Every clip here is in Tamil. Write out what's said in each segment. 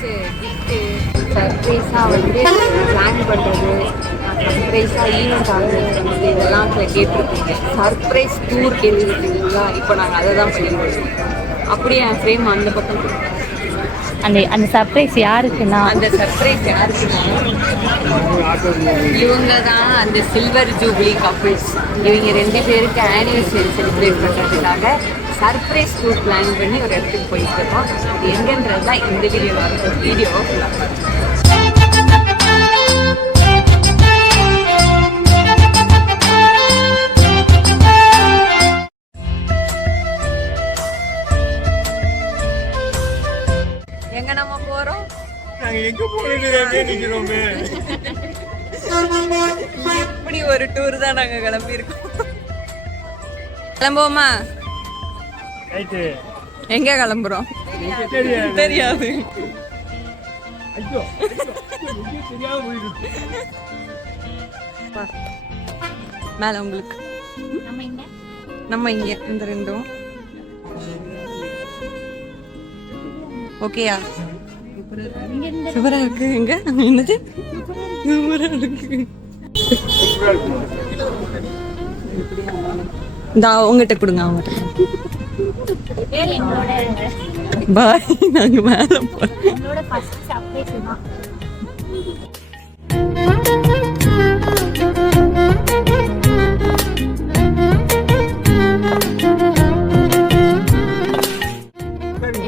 ப்ளஸ்ஸு கிஃப்ட்டு சர்ப்ரைஸாக வந்து பிளான் பண்ணுறது, சர்ப்ரைஸாக ஈவெண்ட் ஆர்கனைஸ் பண்ணுறது, இதெல்லாம் கேட்டிருக்கீங்க. சர்ப்ரைஸ் டூர் கேள்விப்பட்டிருக்கீங்களா? இப்போ நாங்கள் அதை தான் பண்ணியிருக்கோம். அப்படியே என் ஃப்ரேம் அந்த பக்கம் அந்த சர்ப்ரைஸ் யாருக்குன்னா, அந்த சர்ப்ரைஸ் யாருக்குன்னா இவங்க தான் அந்த சில்வர் ஜூப்ளி கப்பிள்ஸ். இவங்க 2 பேருக்கு ஆனிவர்சரி செலிப்ரேட் பண்ணுறதுக்காக சர்ப்ரைஸ் டூர் பிளான் பண்ணி ஒரு இடத்துக்கு போயிட்டு இருக்கோம். அது எங்கன்றது தான் இந்த வீடியோவை ஃபுல்லாக பார்த்துருக்கோம். எங்க நம்ம போறோம்? நாங்க எங்க போறோம்னு நிக்கிறோமே. இப்படி ஒரு டூர் தான் நாங்க கிளம்பி இருக்கோம். கிளம்புவோமா? ரைட்டு. எங்க கிளம்புறோம்? தெரியாது. ஐயோ தெரியாம போயிருக்கு. மேல உங்களுக்கு நம்ம இங்க இந்த ரெண்டும் ஓகேயா? சூப்பரா இருக்கு. எங்க என்னது சூப்பரா இருக்கு. இந்த அவங்ககிட்ட கொடுங்க, அவங்ககிட்ட. பாய். நாங்க மேல போறோம்.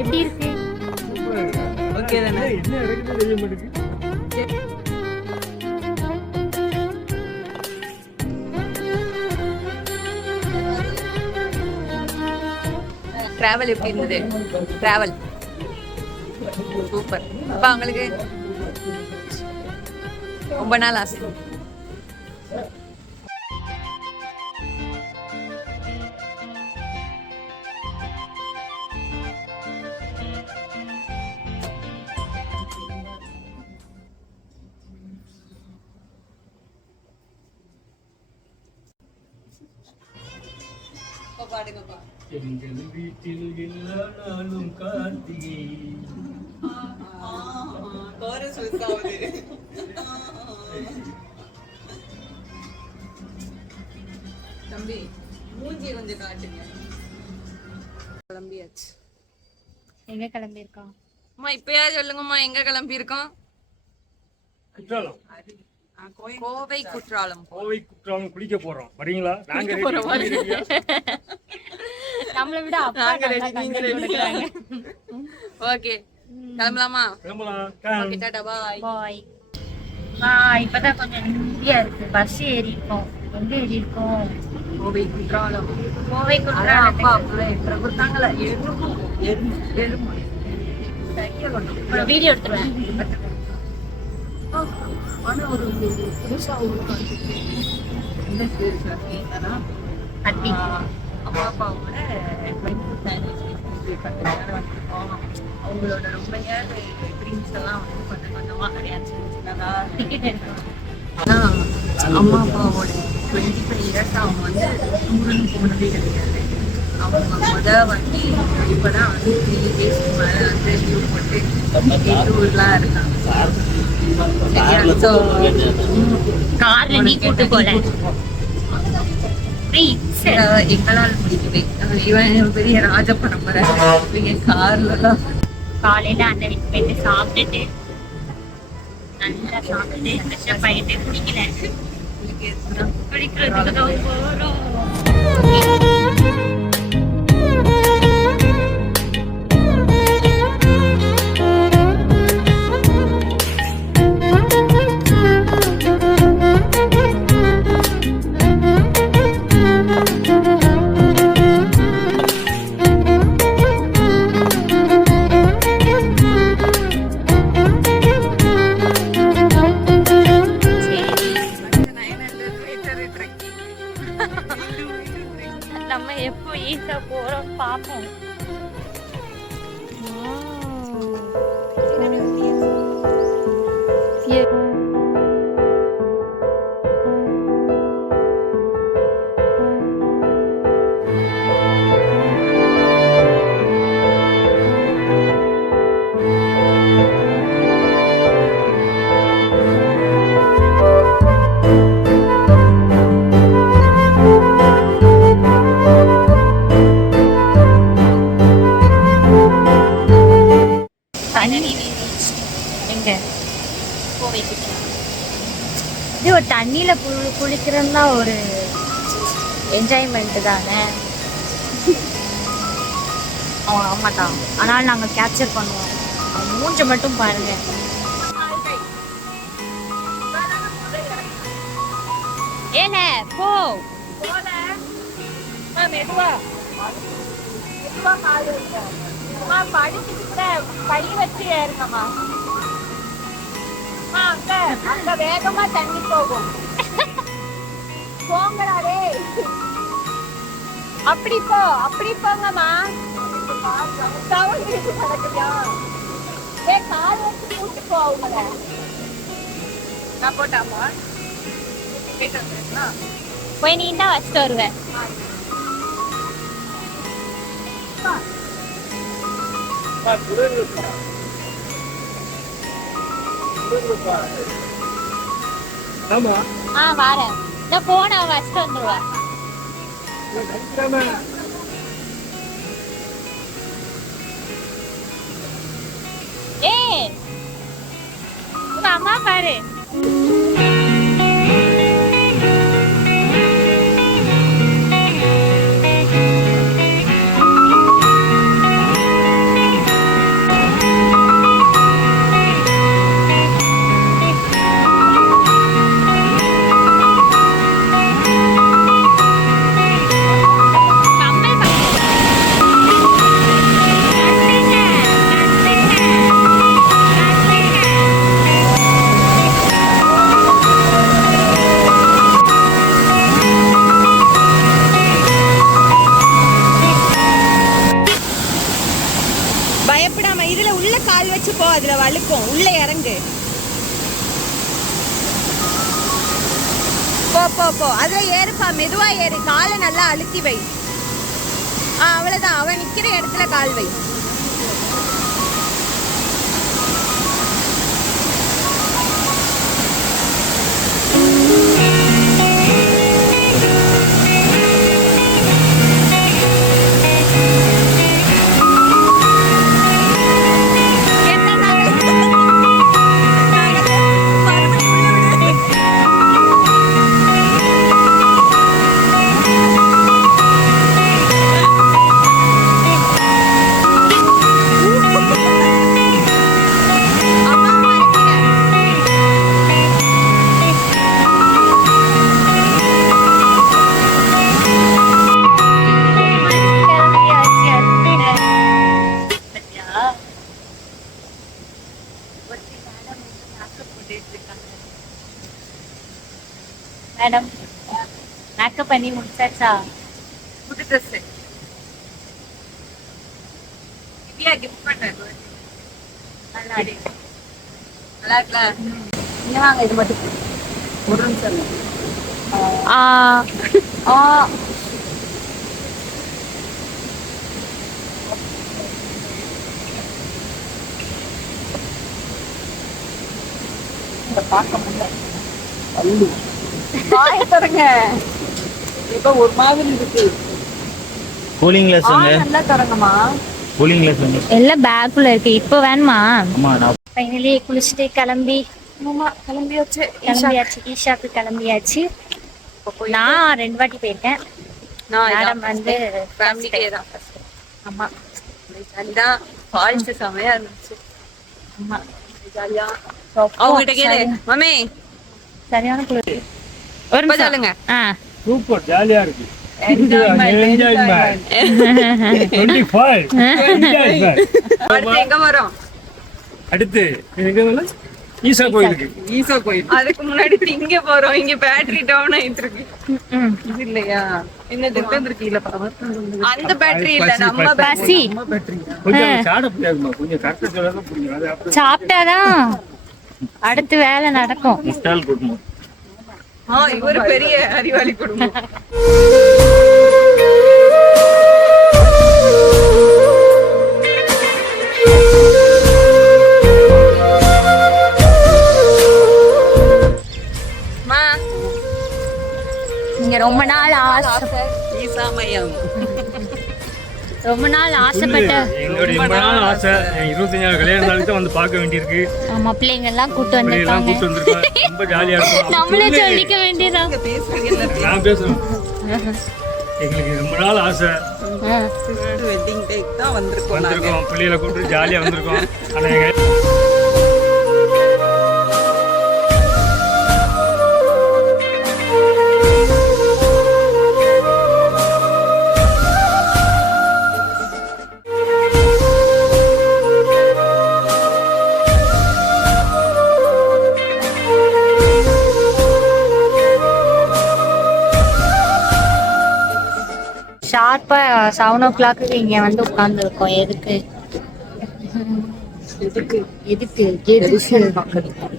எப்படி இருக்கு? ஓகே தானே? என்ன இருக்குன்னு தெரிய மாட்டேங்குது. டிராவல் எப்படி இருந்தது? Travel super. அப்பா உங்களுக்கு ரொம்ப நாள் ஆசை. பாடுங்கப்பா. எங்கள் வீட்டில் எல்லா நாளும் கார்த்திகை. தம்பி மூஞ்சியை கொஞ்சம் காட்டுங்க. கிளம்பியாச்சு. எங்க கிளம்பி இருக்கோம்? அம்மா இப்பயா சொல்லுங்கம்மா, எங்க கிளம்பி இருக்கோம்? குற்றாலம். கோவை குற்றாலம். கோவை குற்றாலம் குளிக்க போறோம். வரீங்களா? நாங்க நம்மளை விட ஓகே கிளம்பலாமா? கிளம்பலாம். ஓகே டாடா பாய். பாய். இப்பதான் கொஞ்சம் நிம்மதியா இருக்கு. பஸ் ஏறி இருக்கோம். எங்க ஏறி இருக்கோம்? கோவை குற்றாலம். கோவை அப்பா குற்றாலம். அப்படியே எட்டரை கொடுத்தாங்களா? எருமை வீடியோ எடுத்துருவேன். ஆனா ஒரு புதுசா ஒரு என்ன பேர் சொன்னீங்கன்னா அம்மா அப்பாவோட அவங்களோட ரொம்ப ட்ரீம்ஸ் எல்லாம் வந்து கொஞ்சம் கொஞ்சமா டிக்கெட் எடுக்கணும். அம்மா அப்பாவோட 25 இயர்ஸ் அவங்க வந்து டூருன்னு போனதே கிடையாது. அவங்க வந்து இப்பதான் வந்து 3 டேஸ்க்கு மேல வந்து லீவ் போட்டு டூர்லாம் இருக்காங்க. கார்ல நீ கூட்டு போல எங்களால் முடிக்கவே. இவன் பெரிய ராஜ பரம்பரை. இவங்க கார்லாம் காலையில அந்த வீட்டுக்கு போயிட்டு சாப்பிட்டுட்டு நல்லா சாப்பிட்டுட்டு ஃப்ரெஷ்அப் ஆகிட்டு குளிக்கிறதுக்கு தான் போறோம். நம்ம எப்போ finally we reached எங்க கோவைக்கு. இது ஒரு தண்ணியில குளிக்கிறதுனா ஒரு என்ஜாய்மெண்ட் தானே. அவன் ஆமாட்டான், ஆனால் நாங்கள் கேப்சர் பண்ணுவோம். அவன் மூஞ்ச மட்டும் பாருங்க. ஏன போ மெதுவா படிச்சுட்டு கை வச்சு ஏறுங்கம்மா. அங்க வேகமா தண்ணி போகும். போங்கடாடே, அப்படி போங்கம்மா. கால் வச்சு கூட்டு போவுங்க. நான் போட்டாமா போய் நீண்டா வச்சுட்டு வருவேன். வாரேன். நான் போன வச்சுட்டு வந்துருவேன். உங்க அம்மா பாரு. பயப்படாம இதுல உள்ள கால் வச்சு போ, அதுல வழுக்கும். உள்ள இறங்கு. போ போ போ, அதுல ஏறுப்பா. மெதுவா ஏறு, காலை நல்லா அழுத்தி வை. அவ்வளவுதான். அவன் நிக்கிற இடத்துல கால் வை. மேடம் மேக்கப் பண்ணி முடிச்சாச்சா? புது ட்ரெஸ் திவ்யா கிஃப்ட் பண்ணது. நல்லா இருக்கு. நல்லா இருக்குல? இங்க வாங்க, இது மட்டும் ஒரு நிமிஷம். பார்க்க முடியல. தரங்க இப்ப ஒரு மாதிரி இருக்கு. கூலிங் கிளாஸ் நல்லா தரங்கம்மா. கூலிங் கிளாஸ் எல்லாம் பேக்குள்ள இருக்கு. இப்போ வேணுமா? ஆமா. நான் ஃபைனலி குளிச்சுட்டு கிளம்பியாச்சு. ஈஷாக்கு கிளம்பியாச்சு. நான் 2 வாட்டி போயிருக்கேன். மேடம் வந்து ஃபேமிலிக்கே தான். ஆமா, ஜாலிதான். ஃபால்ஸ் செமையா இருந்துச்சு. ஆமா, ஜாலியா. அவங்ககிட்ட கேளு மம்மி. சரியான குளிர். ஒரு நிமிஷம் சொல்லுங்க. சூப்பர், ஜாலியா இருக்கு. எங்க வரோம் அடுத்து? ஈசா கோயிலுக்கு. ஈசா கோயில். அதுக்கு முன்னாடி இங்க போறோம். இங்க பேட்டரி டவுன் ஆயிட்டு இருக்கு. இது இல்லையா? என்னது கீழ அந்த பேட்டரி இல்ல, நம்ம பேட்டரி. கொஞ்சம் சாப்பிட கொஞ்சம் கரெக்டா சொல்றத புரியும். சாப்பிட்டாதான் அடுத்து வேலை நடக்கும். இன்ஸ்டால் குடும்பம். இவரு பெரிய அறிவாளி குடும்பம். நீங்க ரொம்ப நாள் ஆசை. ஈசா மையம் ரொம்ப நாள் ஆசைப்பட்ட எங்களுடைய ரொம்ப நாள் ஆசை 25 கல்யாண நாளுக்கு வந்து பார்க்க வேண்டியிருக்கு. ஆமா பிள்ளைங்க எல்லாம் கூட்டு எல்லாம் வந்திருக்காங்க. கூட்டு வந்திருக்கோம். ரொம்ப ஜாலியா இருக்கும். நம்மளே சொல்லிக்க வேண்டியதா. நான் பேசுறேன். எங்களுக்கு ரொம்ப நாள் ஆசை வெட்டிங் டேக்கு தான் வந்திருக்கோம் நாங்க. வந்திருக்கோம். பிள்ளைகளை கூட்டு ஜாலியா வந்திருக்கோம். ஆனா எங்க ஷார்ப்பா 7 o'clock இங்க வந்து உட்கார்ந்துருக்கோம். எதுக்கு எதுக்கு எதுக்கு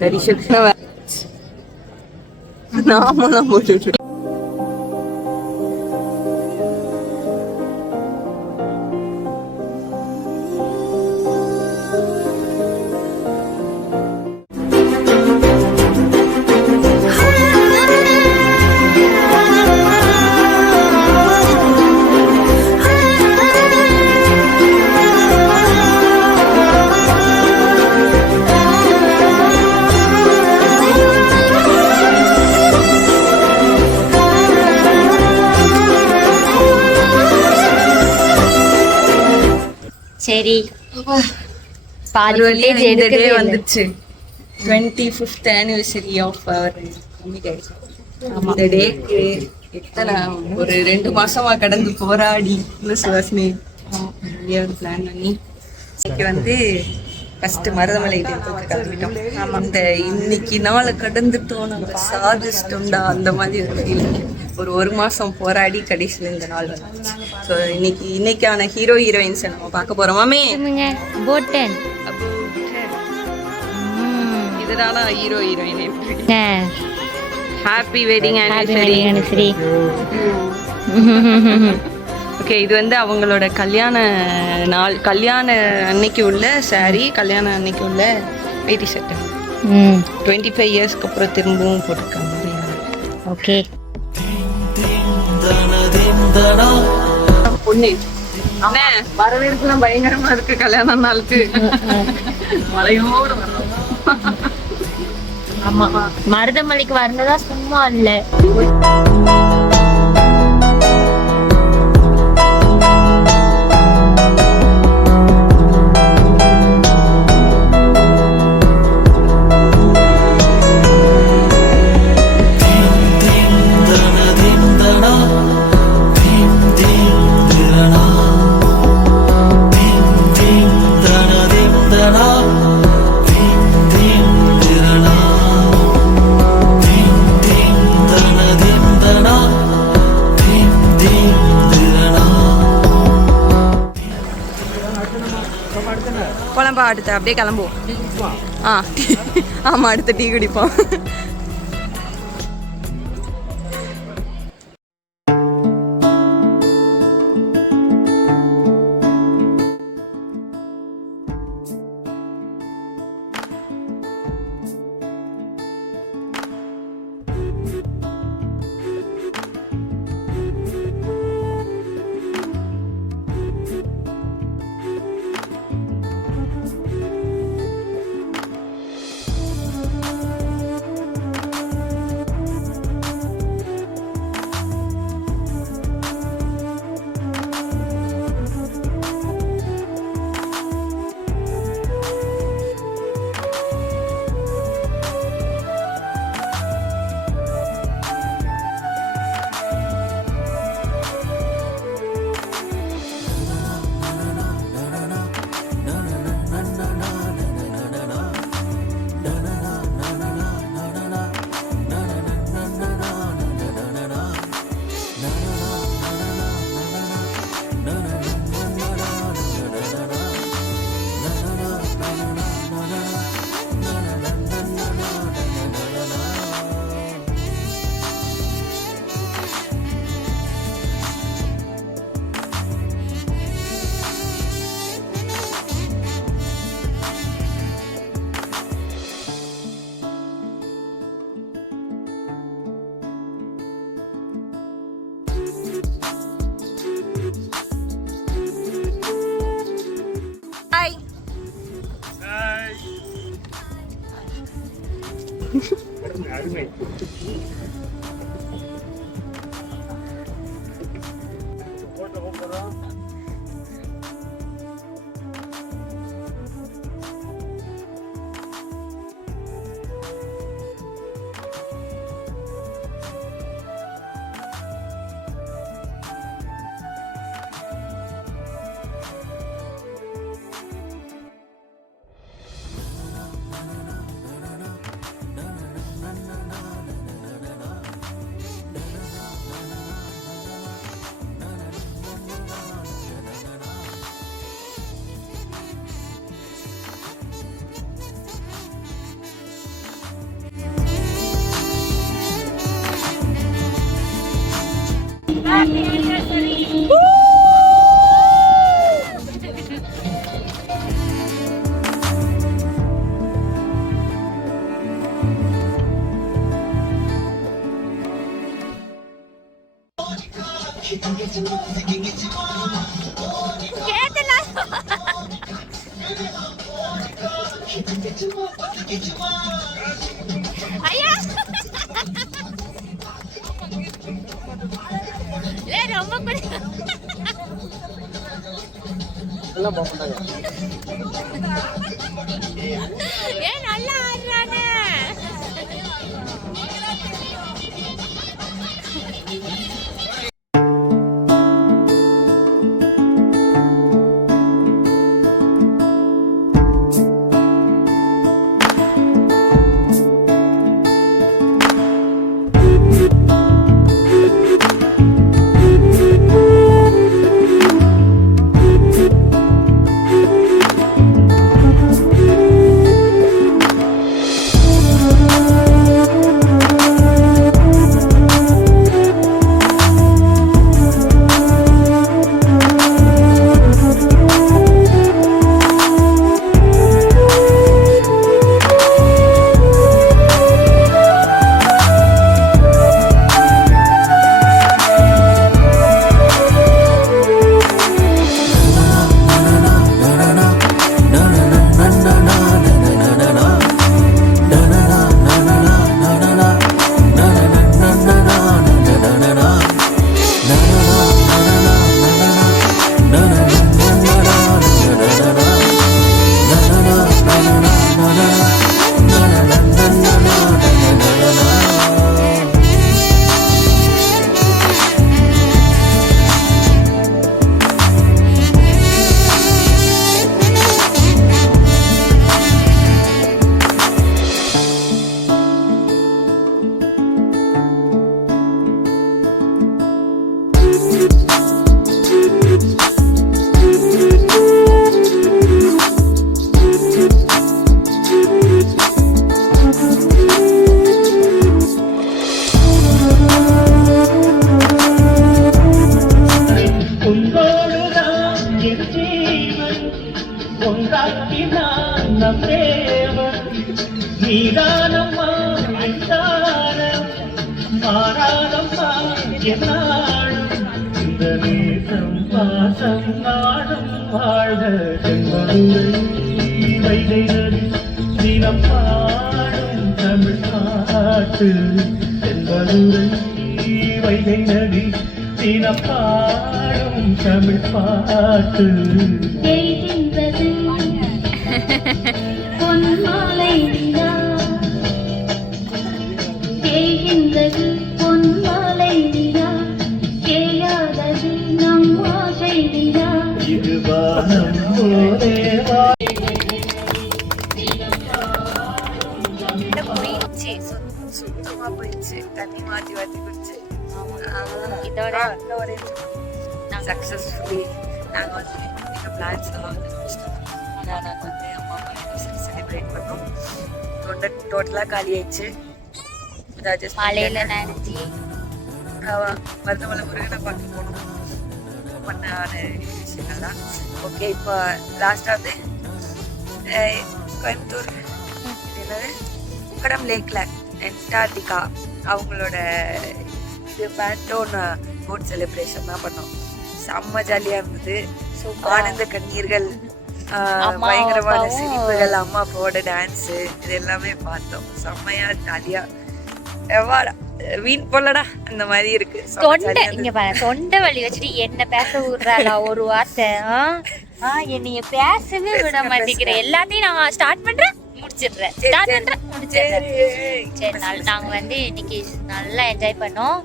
தரிசனம் நாமெல்லாம் போட்டுட்டு சரி பாதி ஒரு வழியா footage இந்த டே எடுக்கவே இல்ல. வந்துச்சு 25th anniversary of our marriage. இந்த டேக்கு எத்தனை ஒரு 2 மாசமா கடந்து போராடி சுவாசினி பிளான் பண்ணி இன்னைக்கு வந்து ஃபர்ஸ்ட் மருதமலை டேக்கு கிளம்பிட்டோம். அந்த இன்னைக்கு நாளை கடந்துட்டோம், நம்ம சாதிச்சிட்டோம்டா அந்த மாதிரி ஒரு ஃபீலிங். ஒரு மாசம் போராடி கடைசியில் இந்த நாள் வந்துச்சு. ஸோ இன்னைக்கான ஹீரோ ஹீரோயின்ஸை நம்ம பார்க்க போறோம். மாமே சொல்லுங்க போட்டன் இதுதானா hero heroine? Happy wedding happy anniversary. anniversary. Okay, இது வந்து அவங்களோட கல்யாண நாள், கல்யாண அன்னைக்கு உள்ள saree, கல்யாண அன்னைக்கு உள்ள வேட்டி சட்டை. 25 இயர்ஸ்க்கு அப்புறம் திரும்பவும் போட்டிருக்காங்க. ஓகே பொண்ணு அண்ணே வரவேற்புலாம் பயங்கரமா இருக்கு கல்யாண நாளுக்கு. மழையோடு வரும். ஆமா மருதமலைக்கு வந்ததா சும்மா இல்ல. குழம்பா அடுத்து அப்படியே கிளம்புவோம். ஆமா அடுத்த டீ குடிப்போம். அருமை. ஐயா ரொம்ப ஏன் நல்லா ஆடுறானே. தமிழ் பாட்டு பொன்மாலை நிலா தேய்கின்றது பொன்மாலை நிலா கேயாதது நம் ஆசை நிலா இது வானம் போலே சுத்தமா போயிடுச்சு. தண்ணி மாத்தி மாத்தி குடிச்சு இதோட சக்ஸஸ்ஃபுல்லி நாங்கள் வந்து எங்கள் பிளான்ஸ் எல்லாம் வந்து முடிச்சிட்டோம். ஆனால் நாங்கள் வந்து அம்மா அப்பா anniversary செலிப்ரேட் பண்ணோம். டோட்டலாக காலி ஆயிடுச்சு. காலையில் நினைச்சி மருதமலை முருகனை பார்க்க போகணும் பண்ணான விஷயங்கள்லாம். ஓகே, இப்போ லாஸ்ட்டாக வந்து கோயம்புத்தூர் என்னது உக்கடம் லேக்கில் என்டார்டிகா அவங்களோட இது பேண்டோன் போட் செலிப்ரேஷன் தான் பண்ணோம். செம்ம ஜாலியாக இருந்தது. ஆனந்த கண்ணீர்கள் அம்மா, பயங்கரமான அப்பாவும் சிரிப்புகள், அம்மா அப்பாவோட டான்ஸ், இது எல்லாமே பார்த்தோம். செம்மையா ஜாலியா வீண் போலடா அந்த மாதிரி இருக்கு. செம்ம தொண்டை jolly ஆ இங்க இருந்தது. பாரு, தொண்டை வலி வச்சுட்டு என்ன பேச விடுறாளா ஒரு வார்த்தை? என்னைய பேசவே விட மாட்டேங்கிறேன். எல்லாத்தையும் நான் ஸ்டார்ட் பண்றேன் முடிச்சிடுறேன், ஸ்டார்ட் பண்றேன் முடிச்சிடுறேன். சரி, நாங்க வந்து இன்னைக்கு நல்லா என்ஜாய் பண்ணோம்.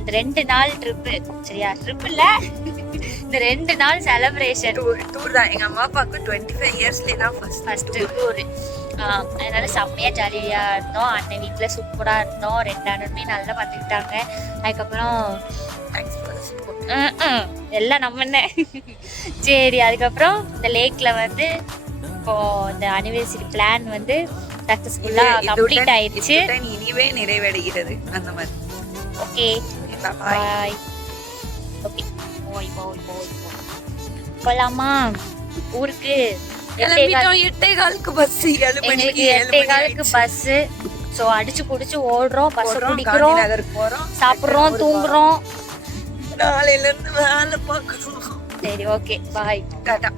இந்த 2 நாள் ட்ரிப்பு, சரியா? ட்ரிப் இல்ல, இந்த 2 நாள் செலிப்ரேஷன் டூர் தான். எங்க அம்மா அப்பாவுக்கு 25 இயர்ஸ்ல தான் ஃபர்ஸ்ட் டூர். அதனால செம்மையா ஜாலியா இருந்தோம். அண்ணன் வீட்டுல சூப்பரா இருந்தோம். 2 அண்ணனுமே நல்லா பார்த்துக்கிட்டாங்க. அதுக்கப்புறம் எல்லாம் நம்ம என்ன. சரி, அதுக்கப்புறம் இந்த லேக்ல வந்து இப்போ இந்த அனிவர்சரி பிளான் வந்து சக்சஸ்ஃபுல்லா கம்ப்ளீட் ஆயிடுச்சு. இனிவே நிறைவடைகிறது அந்த மாதிரி. ஓகே, பாய். ஓகே, போய் போலாமா ஊருக்கு? 8:15 பஸ், 7 மணிக்கு 8:15 பஸ். சோ அடிச்சு புடிச்சு ஓடுறோம், பஸ் பிடிக்கிறோம், நகருக்கு போறோம், சாப்பிடுறோம், தூங்குறோம். நாளையில இருந்து வேலை பார்க்கணும். சரி, ஓகே, பாய், டாடா.